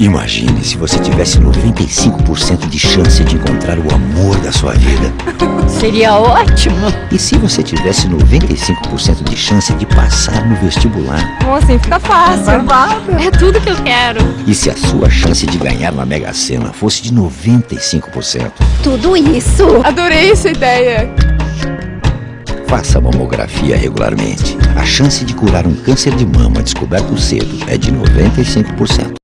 Imagine se você tivesse 95% de chance de encontrar o amor da sua vida. Seria ótimo. E se você tivesse 95% de chance de passar no vestibular? Bom, assim fica fácil. Barbada. É tudo que eu quero. E se a sua chance de ganhar na Mega Sena fosse de 95%? Tudo isso. Adorei essa ideia. Faça a mamografia regularmente. A chance de curar um câncer de mama descoberto cedo é de 95%.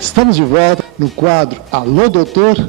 Estamos de volta no quadro Alô Doutor,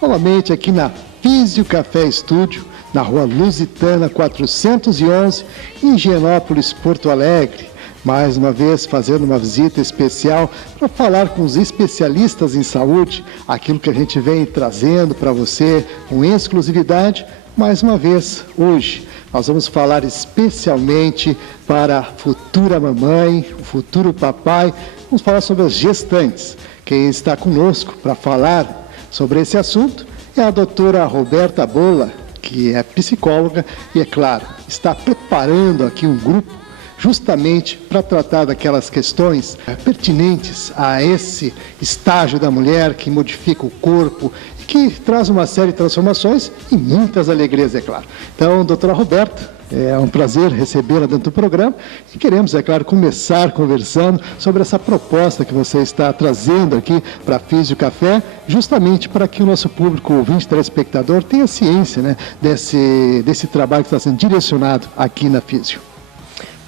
novamente aqui na Físio Café Estúdio, na rua Lusitana 411, em Higienópolis, Porto Alegre. Mais uma vez fazendo uma visita especial para falar com os especialistas em saúde, aquilo que a gente vem trazendo para você com exclusividade. Mais uma vez, hoje, nós vamos falar especialmente para a futura mamãe, o futuro papai. Vamos falar sobre as gestantes. Quem está conosco para falar sobre esse assunto é a doutora Roberta Bolla, que é psicóloga e, é claro, está preparando aqui um grupo justamente para tratar daquelas questões pertinentes a esse estágio da mulher que modifica o corpo e que traz uma série de transformações e muitas alegrias, é claro. Então, doutora Roberta, é um prazer recebê-la dentro do programa e queremos, é claro, começar conversando sobre essa proposta que você está trazendo aqui para a Físio Café, justamente para que o nosso público ouvinte, telespectador, tenha ciência, né, desse trabalho que está sendo direcionado aqui na Físio.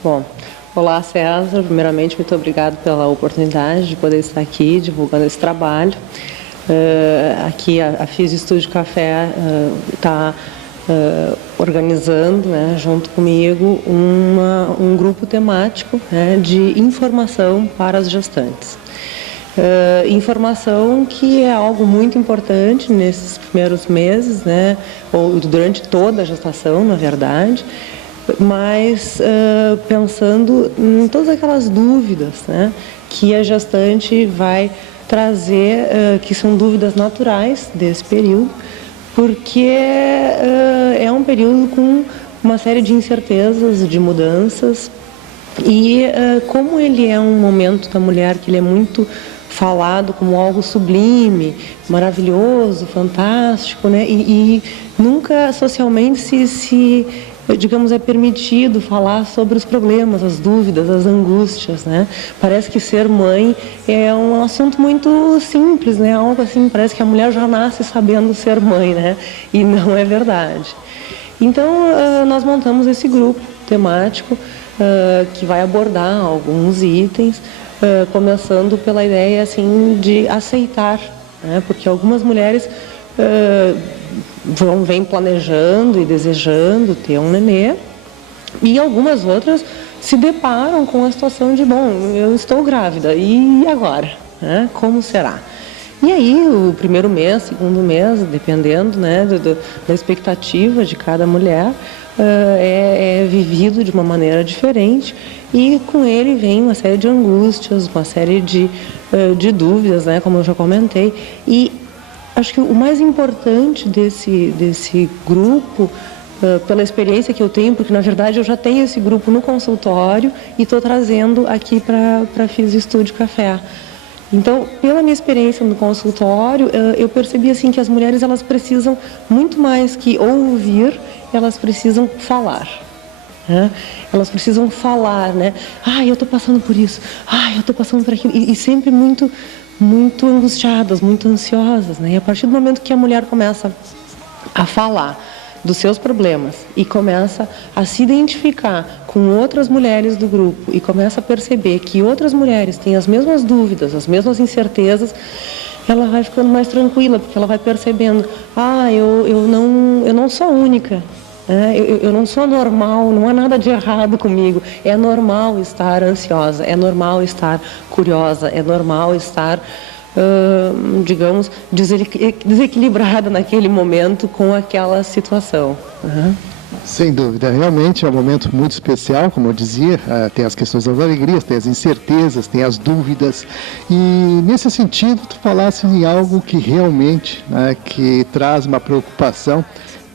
Bom, olá César, primeiramente muito obrigado pela oportunidade de poder estar aqui divulgando esse trabalho. Aqui a Físio Estúdio Café está organizando, né, junto comigo, um grupo temático, né, de informação para as gestantes. Informação que é algo muito importante nesses primeiros meses, né, ou durante toda a gestação, na verdade, mas pensando em todas aquelas dúvidas, né, que a gestante vai trazer, que são dúvidas naturais desse período, porque é um período com uma série de incertezas, de mudanças, e como ele é um momento da mulher que ele é muito falado como algo sublime, maravilhoso, fantástico, né? E nunca socialmente digamos, é permitido falar sobre os problemas, as dúvidas, as angústias, né? Parece que ser mãe é um assunto muito simples, né? Algo assim, parece que a mulher já nasce sabendo ser mãe, né? E não é verdade. Então, nós montamos esse grupo temático que vai abordar alguns itens, começando pela ideia, assim, de aceitar, né? Porque algumas mulheres vêm planejando e desejando ter um nenê, e algumas outras se deparam com a situação de, bom, eu estou grávida, e agora? Né? Como será? E aí, o primeiro mês, segundo mês, dependendo, né, da expectativa de cada mulher, é vivido de uma maneira diferente, e com ele vem uma série de angústias, uma série de dúvidas, né, como eu já comentei, e acho que o mais importante desse grupo, pela experiência que eu tenho, porque na verdade eu já tenho esse grupo no consultório e estou trazendo aqui para a Físio Estúdio Café. Então, pela minha experiência no consultório, eu percebi assim que as mulheres elas precisam muito mais que ouvir, elas precisam falar. Né? Elas precisam falar, né? Eu estou passando por isso. Eu estou passando por aquilo. E sempre muito angustiadas, muito ansiosas, né? E a partir do momento que a mulher começa a falar dos seus problemas e começa a se identificar com outras mulheres do grupo e começa a perceber que outras mulheres têm as mesmas dúvidas, as mesmas incertezas, ela vai ficando mais tranquila, porque ela vai percebendo, eu não sou única. Eu não sou normal, não há nada de errado comigo. É normal estar ansiosa, é normal estar curiosa, é normal estar, digamos, desequilibrada naquele momento com aquela situação. Sem dúvida, realmente é um momento muito especial, como eu dizia, tem as questões das alegrias, tem as incertezas, tem as dúvidas, e nesse sentido tu falasse em algo que realmente, né, que traz uma preocupação.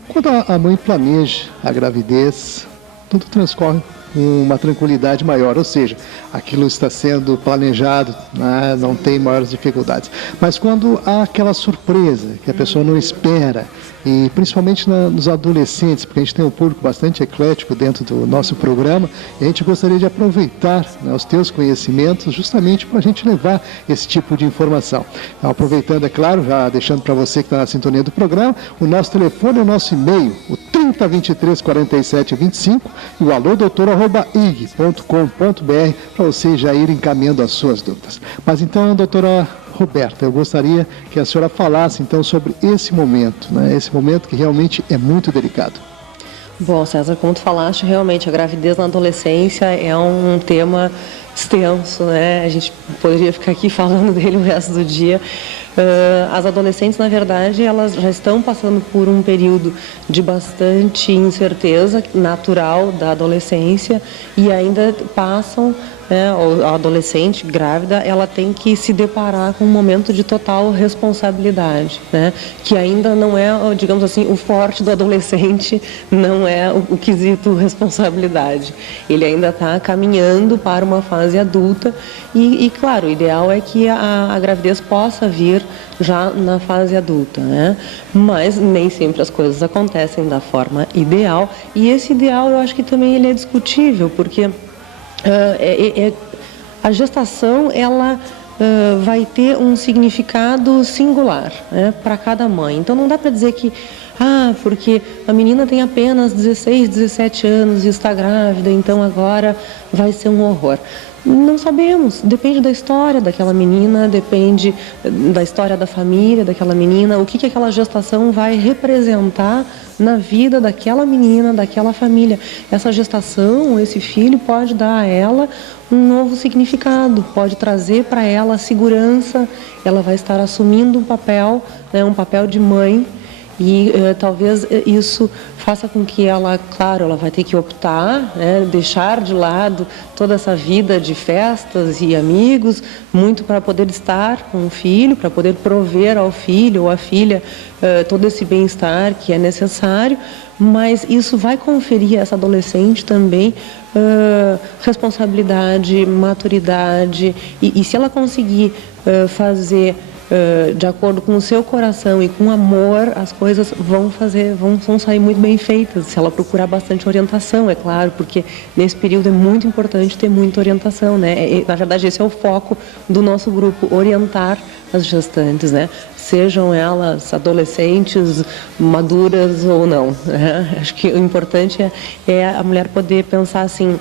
Quando a mãe planeja a gravidez, tudo transcorre com uma tranquilidade maior, ou seja, aquilo está sendo planejado, né, não tem maiores dificuldades. Mas quando há aquela surpresa que a pessoa não espera, e principalmente nos adolescentes, porque a gente tem um público bastante eclético dentro do nosso programa, e a gente gostaria de aproveitar, né, os teus conhecimentos justamente para a gente levar esse tipo de informação. Então, aproveitando, é claro, já deixando para você que está na sintonia do programa, o nosso telefone e o nosso e-mail, o 3023-4725 e o alodoutor@ig.com.br, para você já ir encaminhando as suas dúvidas. Mas então, doutora Roberta, eu gostaria que a senhora falasse então sobre esse momento, né? Esse momento que realmente é muito delicado. Bom, César, como tu falaste, realmente a gravidez na adolescência é um tema extenso, né? A gente poderia ficar aqui falando dele o resto do dia. As adolescentes, na verdade, elas já estão passando por um período de bastante incerteza natural da adolescência e ainda passam, né, a adolescente grávida, ela tem que se deparar com um momento de total responsabilidade, né, que ainda não é, digamos assim, o forte do adolescente, não é o quesito responsabilidade. Ele ainda está caminhando para uma fase adulta e, claro, o ideal é que a gravidez possa vir já na fase adulta, né? Mas nem sempre as coisas acontecem da forma ideal, e esse ideal eu acho que também ele é discutível, porque a gestação ela vai ter um significado singular, né, para cada mãe. Então não dá para dizer que porque a menina tem apenas 16, 17 anos e está grávida, então agora vai ser um horror. Não sabemos, depende da história daquela menina, depende da história da família daquela menina, o que aquela gestação vai representar na vida daquela menina, daquela família. Essa gestação, esse filho pode dar a ela um novo significado, pode trazer para ela segurança, ela vai estar assumindo um papel, né, um papel de mãe. E talvez isso faça com que ela, claro, ela vai ter que optar, né, deixar de lado toda essa vida de festas e amigos, muito para poder estar com o filho, para poder prover ao filho ou à filha todo esse bem-estar que é necessário, mas isso vai conferir a essa adolescente também responsabilidade, maturidade, e se ela conseguir fazer de acordo com o seu coração e com amor, as coisas vão sair muito bem feitas, se ela procurar bastante orientação, é claro, porque nesse período é muito importante ter muita orientação, né? Na verdade, esse é o foco do nosso grupo, orientar as gestantes, né? Sejam elas adolescentes, maduras ou não, né? Acho que o importante é a mulher poder pensar assim: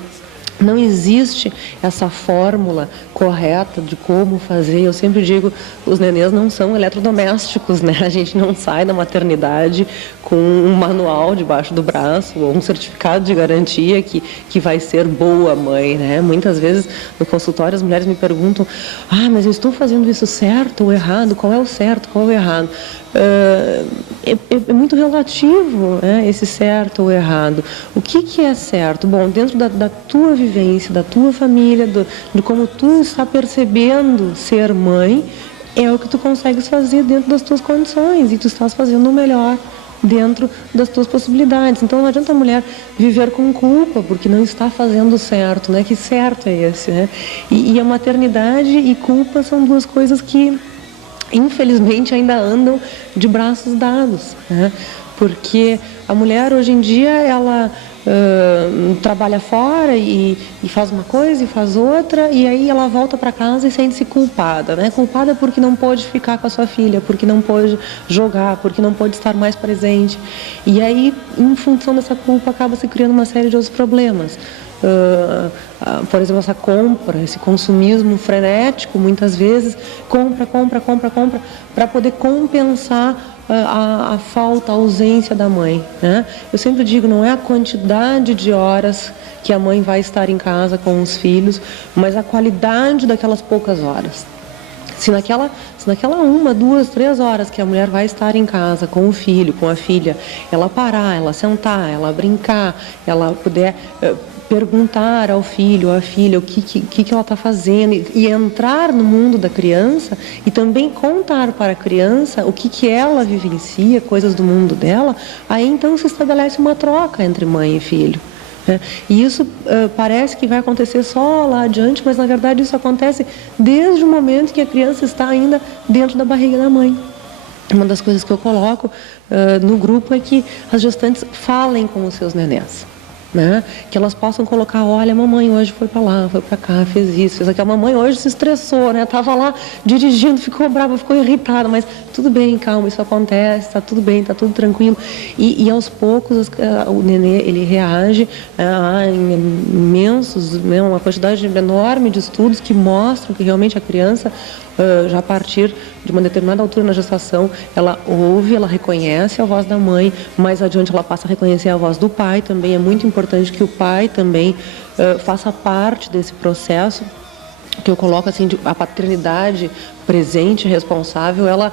não existe essa fórmula correta de como fazer. Eu sempre digo, os nenês não são eletrodomésticos, né? A gente não sai da maternidade com um manual debaixo do braço ou um certificado de garantia que vai ser boa mãe, né? Muitas vezes no consultório as mulheres me perguntam: mas eu estou fazendo isso certo ou errado? Qual é o certo, qual é o errado? É muito relativo, né, esse certo ou errado. O que é certo? Bom, dentro da tua vivência, da tua família, de como tu está percebendo ser mãe, é o que tu consegues fazer dentro das tuas condições, e tu estás fazendo o melhor dentro das tuas possibilidades. Então não adianta a mulher viver com culpa porque não está fazendo certo, né? Que certo é esse, né? E a maternidade e culpa são duas coisas que infelizmente ainda andam de braços dados, né? Porque a mulher hoje em dia ela trabalha fora e faz uma coisa e faz outra, e aí ela volta para casa e sente-se culpada, né? Culpada porque não pôde ficar com a sua filha, porque não pôde jogar, porque não pôde estar mais presente, e aí em função dessa culpa acaba se criando uma série de outros problemas. Por exemplo, essa compra, esse consumismo frenético, muitas vezes, compra, para poder compensar a falta, a ausência da mãe, né? Eu sempre digo, não é a quantidade de horas que a mãe vai estar em casa com os filhos, mas a qualidade daquelas poucas horas. Se naquela 1, 2, 3 horas que a mulher vai estar em casa com o filho, com a filha, ela parar, ela sentar, ela brincar, ela puder perguntar ao filho, à filha, o que ela está fazendo e entrar no mundo da criança e também contar para a criança o que ela vivencia, coisas do mundo dela, aí então se estabelece uma troca entre mãe e filho. E isso parece que vai acontecer só lá adiante, mas na verdade isso acontece desde o momento que a criança está ainda dentro da barriga da mãe. Uma das coisas que eu coloco no grupo é que as gestantes falem com os seus nenés. Né? Que elas possam colocar, olha, a mamãe hoje foi para lá, foi para cá, fez isso, fez aquilo. A mamãe hoje se estressou, né? Tava lá dirigindo, ficou brava, ficou irritada, mas tudo bem, calma, isso acontece, está tudo bem, está tudo tranquilo. E aos poucos o nenê, ele reage a imensos, né? Uma quantidade enorme de estudos que mostram que realmente a criança, já a partir de uma determinada altura na gestação, ela ouve, ela reconhece a voz da mãe, mais adiante ela passa a reconhecer a voz do pai também. É muito importante que o pai também faça parte desse processo, que eu coloco assim, a paternidade presente, responsável, ela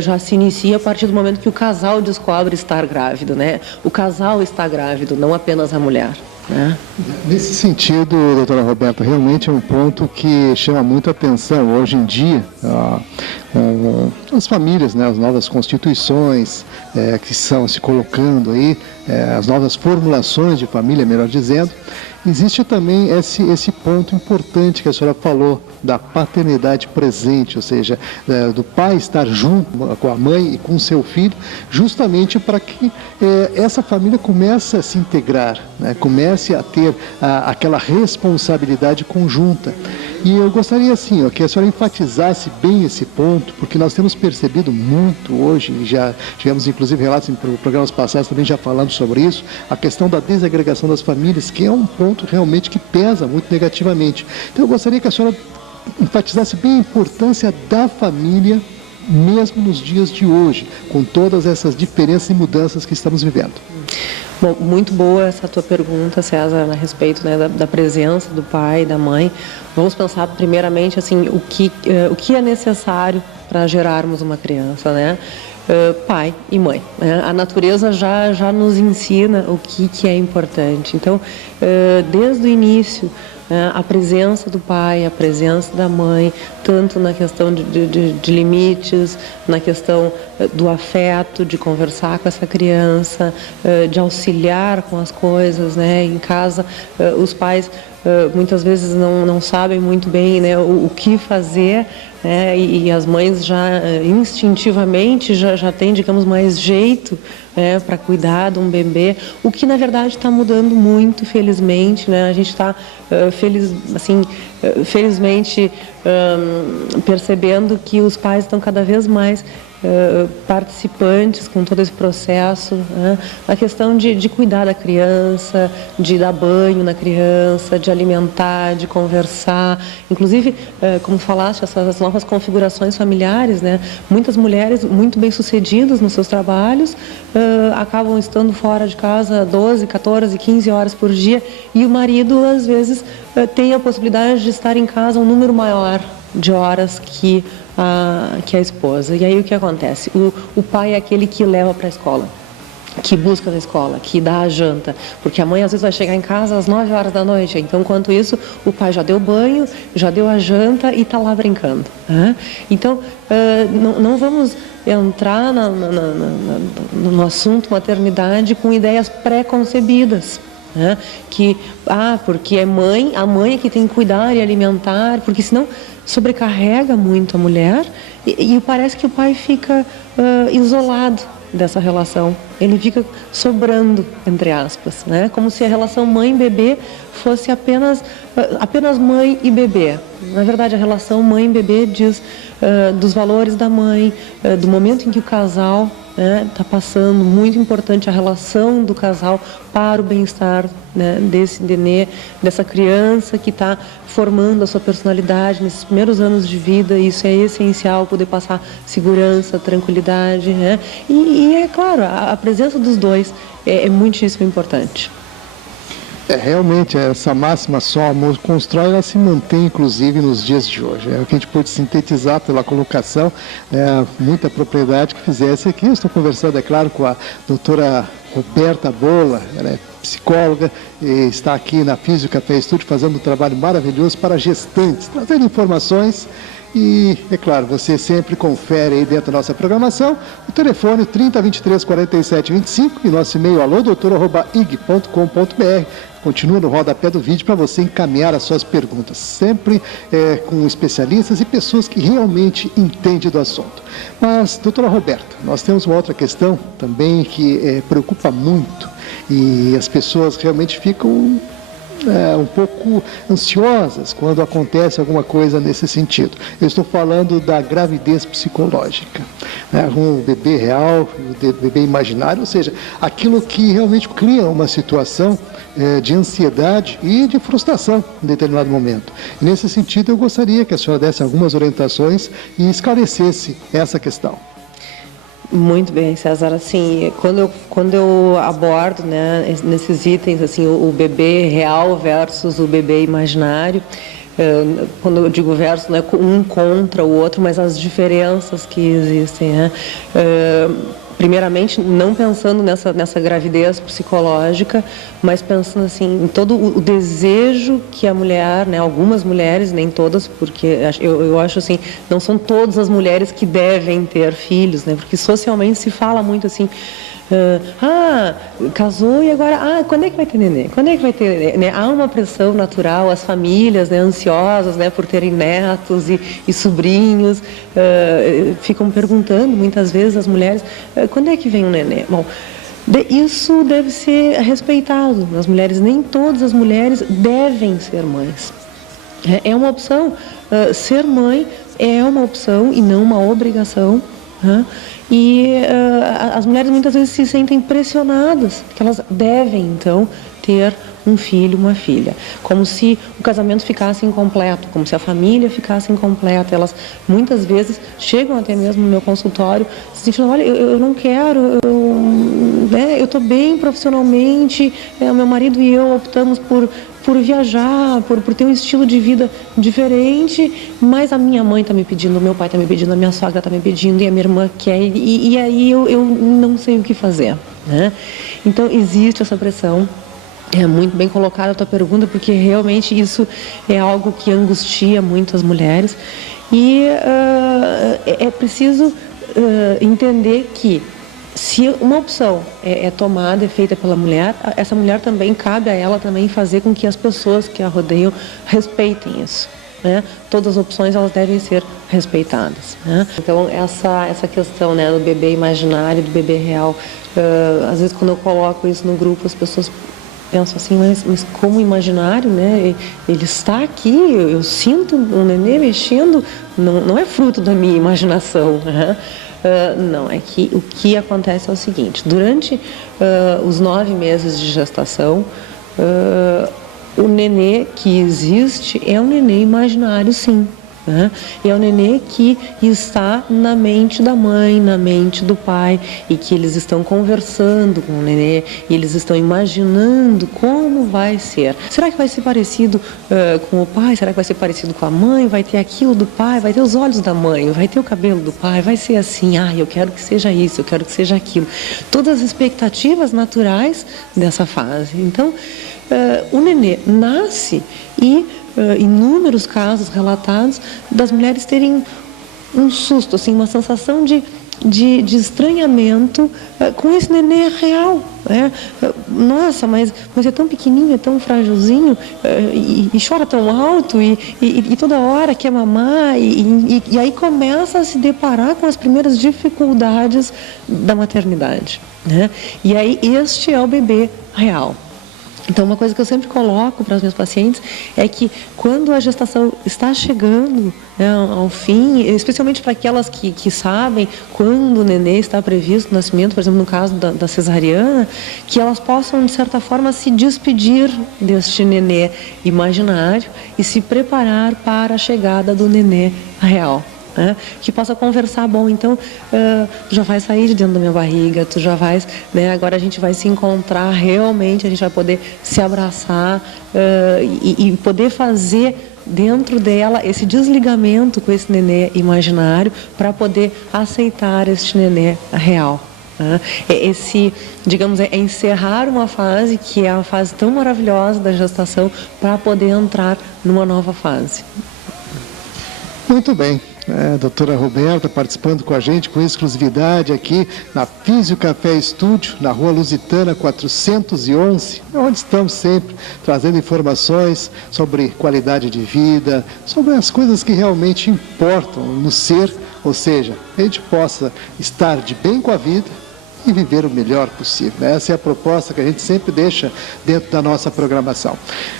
já se inicia a partir do momento que o casal descobre estar grávido, né? O casal está grávido, não apenas a mulher. Nesse sentido, doutora Roberta, realmente é um ponto que chama muita atenção hoje em dia. As famílias, né, as novas constituições que estão se colocando aí, as novas formulações de família, melhor dizendo, existe também esse ponto importante que a senhora falou, da paternidade presente, ou seja, do pai estar junto com a mãe e com o seu filho, justamente para que essa família comece a se integrar, né, comece a ter aquela responsabilidade conjunta. E eu gostaria assim, que a senhora enfatizasse bem esse ponto, porque nós temos percebido muito hoje, e já tivemos inclusive relatos em programas passados, também já falamos sobre isso, a questão da desagregação das famílias, que é um ponto realmente que pesa muito negativamente. Então eu gostaria que a senhora enfatizasse bem a importância da família, mesmo nos dias de hoje, com todas essas diferenças e mudanças que estamos vivendo. Bom, muito boa essa tua pergunta, César, a respeito, né, da presença do pai e da mãe. Vamos pensar primeiramente assim, o que é necessário para gerarmos uma criança, né? Pai e mãe, né? A natureza já nos ensina o que é importante. Então, desde o início, a presença do pai, a presença da mãe, tanto na questão de limites, na questão do afeto, de conversar com essa criança, de auxiliar com as coisas, né? Em casa, os pais muitas vezes não sabem muito bem, né, o que fazer, né? E as mães já instintivamente já têm, digamos, mais jeito, né, para cuidar de um bebê, o que na verdade está mudando muito, felizmente, né? A gente está felizmente percebendo que os pais estão cada vez mais participantes com todo esse processo, né? A questão de cuidar da criança, de dar banho na criança, de alimentar, de conversar, inclusive, como falaste, essas novas configurações familiares, né? Muitas mulheres muito bem-sucedidas nos seus trabalhos acabam estando fora de casa 12, 14, 15 horas por dia, e o marido às vezes tem a possibilidade de estar em casa um número maior de horas que a esposa. E aí o que acontece? O pai é aquele que leva para a escola, que busca na escola, que dá a janta, porque a mãe às vezes vai chegar em casa às 9 horas da noite, então enquanto isso o pai já deu banho, já deu a janta e está lá brincando, né? Então não vamos entrar no assunto maternidade com ideias pré-concebidas, né? Que porque a mãe é que tem que cuidar e alimentar, porque senão sobrecarrega muito a mulher e parece que o pai fica isolado dessa relação, ele fica sobrando, entre aspas, né? Como se a relação mãe-bebê fosse apenas mãe e bebê. Na verdade, a relação mãe-bebê diz dos valores da mãe, do momento em que o casal está passando, muito importante a relação do casal para o bem-estar, né, desse nenê, dessa criança que está formando a sua personalidade nesses primeiros anos de vida. Isso é essencial, poder passar segurança, tranquilidade, né? E é claro, a presença dos dois é muitíssimo importante. Realmente, essa máxima só amor constrói, ela se mantém, inclusive, nos dias de hoje. É o que a gente pôde sintetizar pela colocação, muita propriedade que fizesse aqui. Eu estou conversando, é claro, com a doutora Roberta Bolla, ela é psicóloga e está aqui na Físio Café Estúdio fazendo um trabalho maravilhoso para gestantes, trazendo informações. E, é claro, você sempre confere aí dentro da nossa programação o telefone 30 23 47 25 e nosso e-mail alodoutor@ig.com.br. Continua no rodapé do vídeo para você encaminhar as suas perguntas, sempre com especialistas e pessoas que realmente entendem do assunto. Mas, doutora Roberta, nós temos uma outra questão também que preocupa muito e as pessoas realmente ficam um pouco ansiosas quando acontece alguma coisa nesse sentido. Eu estou falando da gravidez psicológica, o bebê real, o bebê imaginário, ou seja, aquilo que realmente cria uma situação de ansiedade e de frustração em determinado momento. E nesse sentido, eu gostaria que a senhora desse algumas orientações e esclarecesse essa questão. Muito bem, César. Assim, quando eu abordo, né, nesses itens, assim, o bebê real versus o bebê imaginário, quando eu digo versus, não é um contra o outro, mas as diferenças que existem, né? Primeiramente, não pensando nessa gravidez psicológica, mas pensando assim, em todo o desejo que a mulher, né, algumas mulheres, nem todas, porque eu acho assim, não são todas as mulheres que devem ter filhos, né, porque socialmente se fala muito assim, casou e agora, quando é que vai ter nenê? Quando é que vai ter nenê? Né? Há uma pressão natural, as famílias, né, ansiosas, né, por terem netos e sobrinhos, ficam perguntando muitas vezes as mulheres, quando é que vem um nenê? Bom, isso deve ser respeitado. As mulheres, nem todas as mulheres devem ser mães. É uma opção. Ser mãe é uma opção e não uma obrigação. E as mulheres muitas vezes se sentem pressionadas, que elas devem, então, ter um filho, uma filha. Como se o casamento ficasse incompleto, como se a família ficasse incompleta. Elas muitas vezes chegam até mesmo no meu consultório se sentindo, olha, eu não quero, eu estou bem profissionalmente, meu marido e eu optamos por viajar, por ter um estilo de vida diferente, mas a minha mãe está me pedindo, o meu pai está me pedindo, a minha sogra está me pedindo e a minha irmã quer, e aí eu não sei o que fazer, né? Então, existe essa pressão. É muito bem colocada a tua pergunta, porque realmente isso é algo que angustia muito as mulheres e é preciso entender que se uma opção é tomada, é feita pela mulher, essa mulher também, cabe a ela também fazer com que as pessoas que a rodeiam respeitem isso, né? Todas as opções, elas devem ser respeitadas, né? Então, essa questão, né, do bebê imaginário, do bebê real, às vezes quando eu coloco isso no grupo, as pessoas pensam assim, mas como imaginário, né? Ele está aqui, eu sinto um nenê mexendo, não é fruto da minha imaginação, né? Não, é que o que acontece é o seguinte, durante os 9 meses de gestação, o nenê que existe é um nenê imaginário, sim. Né? É o nenê que está na mente da mãe, na mente do pai, e que eles estão conversando com o nenê, e eles estão imaginando como vai ser. Será que vai ser parecido com o pai? Será que vai ser parecido com a mãe? Vai ter aquilo do pai? Vai ter os olhos da mãe? Vai ter o cabelo do pai? Vai ser assim, eu quero que seja isso, eu quero que seja aquilo. Todas as expectativas naturais dessa fase. Então, o nenê nasce e inúmeros casos relatados das mulheres terem um susto, assim, uma sensação de estranhamento com esse nenê real, né? Nossa, mas é tão pequenininho, é tão frágilzinho, e chora tão alto, e toda hora quer mamar, e aí começa a se deparar com as primeiras dificuldades da maternidade, né? E aí este é o bebê real. Então, uma coisa que eu sempre coloco para os meus pacientes é que quando a gestação está chegando, né, ao fim, especialmente para aquelas que sabem quando o nenê está previsto no nascimento, por exemplo, no caso da cesariana, que elas possam, de certa forma, se despedir deste nenê imaginário e se preparar para a chegada do nenê real. né? Que possa conversar, bom, então tu já vai sair de dentro da minha barriga, tu já vais, né? Agora a gente vai se encontrar realmente, a gente vai poder se abraçar e poder fazer dentro dela esse desligamento com esse nenê imaginário para poder aceitar este nenê real. Digamos, é encerrar uma fase que é a fase tão maravilhosa da gestação para poder entrar numa nova fase. Muito bem. Doutora Roberta participando com a gente com exclusividade aqui na Físio Café Estúdio, na Rua Lusitana 411, onde estamos sempre trazendo informações sobre qualidade de vida, sobre as coisas que realmente importam no ser, ou seja, a gente possa estar de bem com a vida e viver o melhor possível. Essa é a proposta que a gente sempre deixa dentro da nossa programação.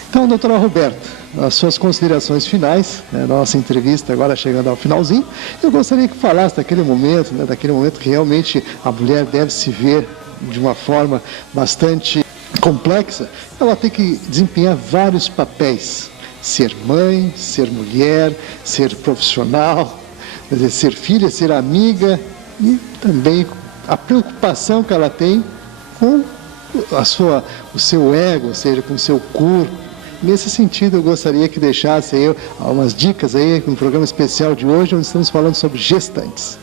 Então, doutora Roberta, as suas considerações finais, nossa entrevista agora chegando ao finalzinho, eu gostaria que falasse daquele momento, daquele momento que realmente a mulher deve se ver de uma forma bastante complexa. Ela tem que desempenhar vários papéis: ser mãe, ser mulher, ser profissional, quer dizer, ser filha, ser amiga e também a preocupação que ela tem com o seu ego, ou seja, com o seu corpo. Nesse sentido, eu gostaria que deixasse aí algumas dicas aí no programa especial de hoje, onde estamos falando sobre gestantes.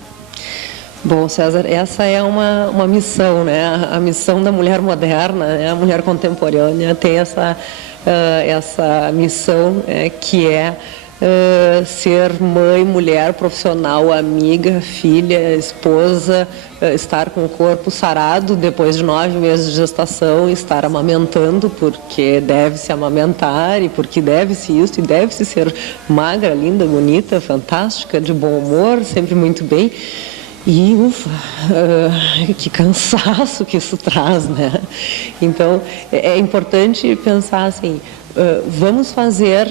Bom, César, essa é uma missão, né? A missão da mulher moderna, né? A mulher contemporânea tem essa missão que é ser mãe, mulher, profissional, amiga, filha, esposa, estar com o corpo sarado depois de 9 meses de gestação, estar amamentando porque deve-se amamentar e porque deve-se isso e deve-se ser magra, linda, bonita, fantástica, de bom humor, sempre muito bem. E que cansaço que isso traz, né? Então, é importante pensar assim, vamos fazer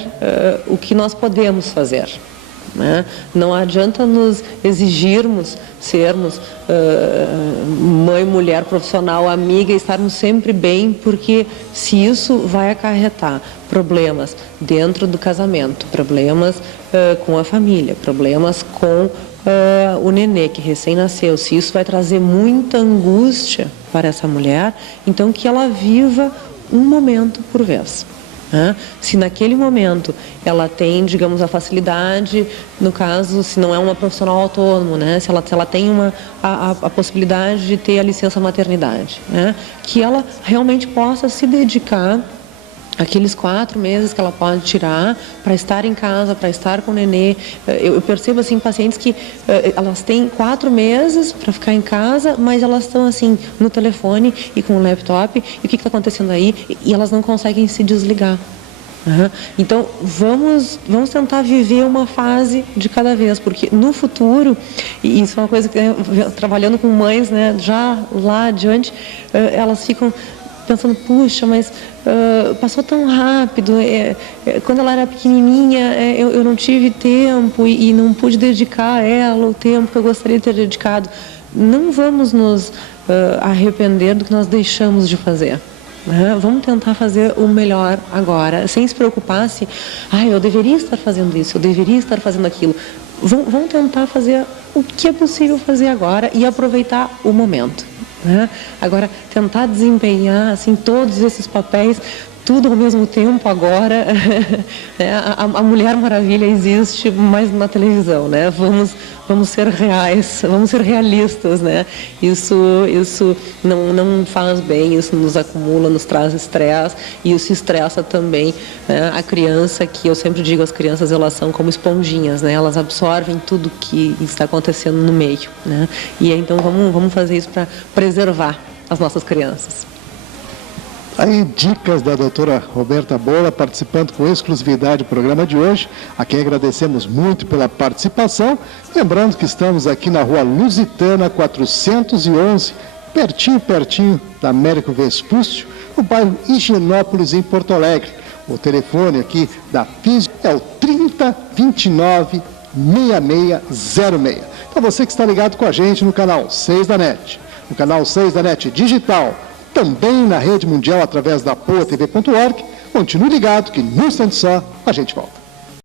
o que nós podemos fazer, né? Não adianta nos exigirmos sermos mãe, mulher, profissional, amiga e estarmos sempre bem, porque se isso vai acarretar problemas dentro do casamento, problemas com a família, problemas com o nenê que recém-nasceu, se isso vai trazer muita angústia para essa mulher, então que ela viva um momento por vez. Se naquele momento ela tem, digamos, a facilidade, no caso, se não é uma profissional autônoma, né? Se ela tem a possibilidade de ter a licença maternidade, né? Que ela realmente possa se dedicar aqueles 4 meses que ela pode tirar para estar em casa, para estar com o nenê. Eu percebo assim pacientes que elas têm 4 meses para ficar em casa, mas elas estão assim no telefone e com o laptop, e o que está acontecendo aí? E elas não conseguem se desligar. Então vamos tentar viver uma fase de cada vez, porque no futuro, e isso é uma coisa que trabalhando com mães, né, já lá adiante, elas ficam pensando, puxa, mas passou tão rápido, quando ela era pequenininha eu não tive tempo e não pude dedicar a ela o tempo que eu gostaria de ter dedicado. Não vamos nos arrepender do que nós deixamos de fazer. Vamos tentar fazer o melhor agora, sem se preocupar se eu deveria estar fazendo isso, eu deveria estar fazendo aquilo. Vamos tentar fazer o que é possível fazer agora e aproveitar o momento. Agora, tentar desempenhar assim, todos esses papéis, tudo ao mesmo tempo agora, a Mulher Maravilha existe, mas na televisão, né? Vamos ser reais, vamos ser realistas, né? Isso não faz bem, isso nos acumula, nos traz estresse, e isso estressa também, né, a criança, que eu sempre digo, as crianças elas são como esponjinhas, né? Elas absorvem tudo que está acontecendo no meio, né? E então vamos fazer isso para preservar as nossas crianças. Aí, dicas da doutora Roberta Bola, participando com exclusividade do programa de hoje. A quem agradecemos muito pela participação. Lembrando que estamos aqui na Rua Lusitana 411, pertinho da Américo Vespúcio, no bairro Higienópolis, em Porto Alegre. O telefone aqui da Físio é o 3029-6606. Então, você que está ligado com a gente no canal 6 da NET, no canal 6 da NET Digital, também na rede mundial através da poatv.org. Continue ligado que num instante só a gente volta.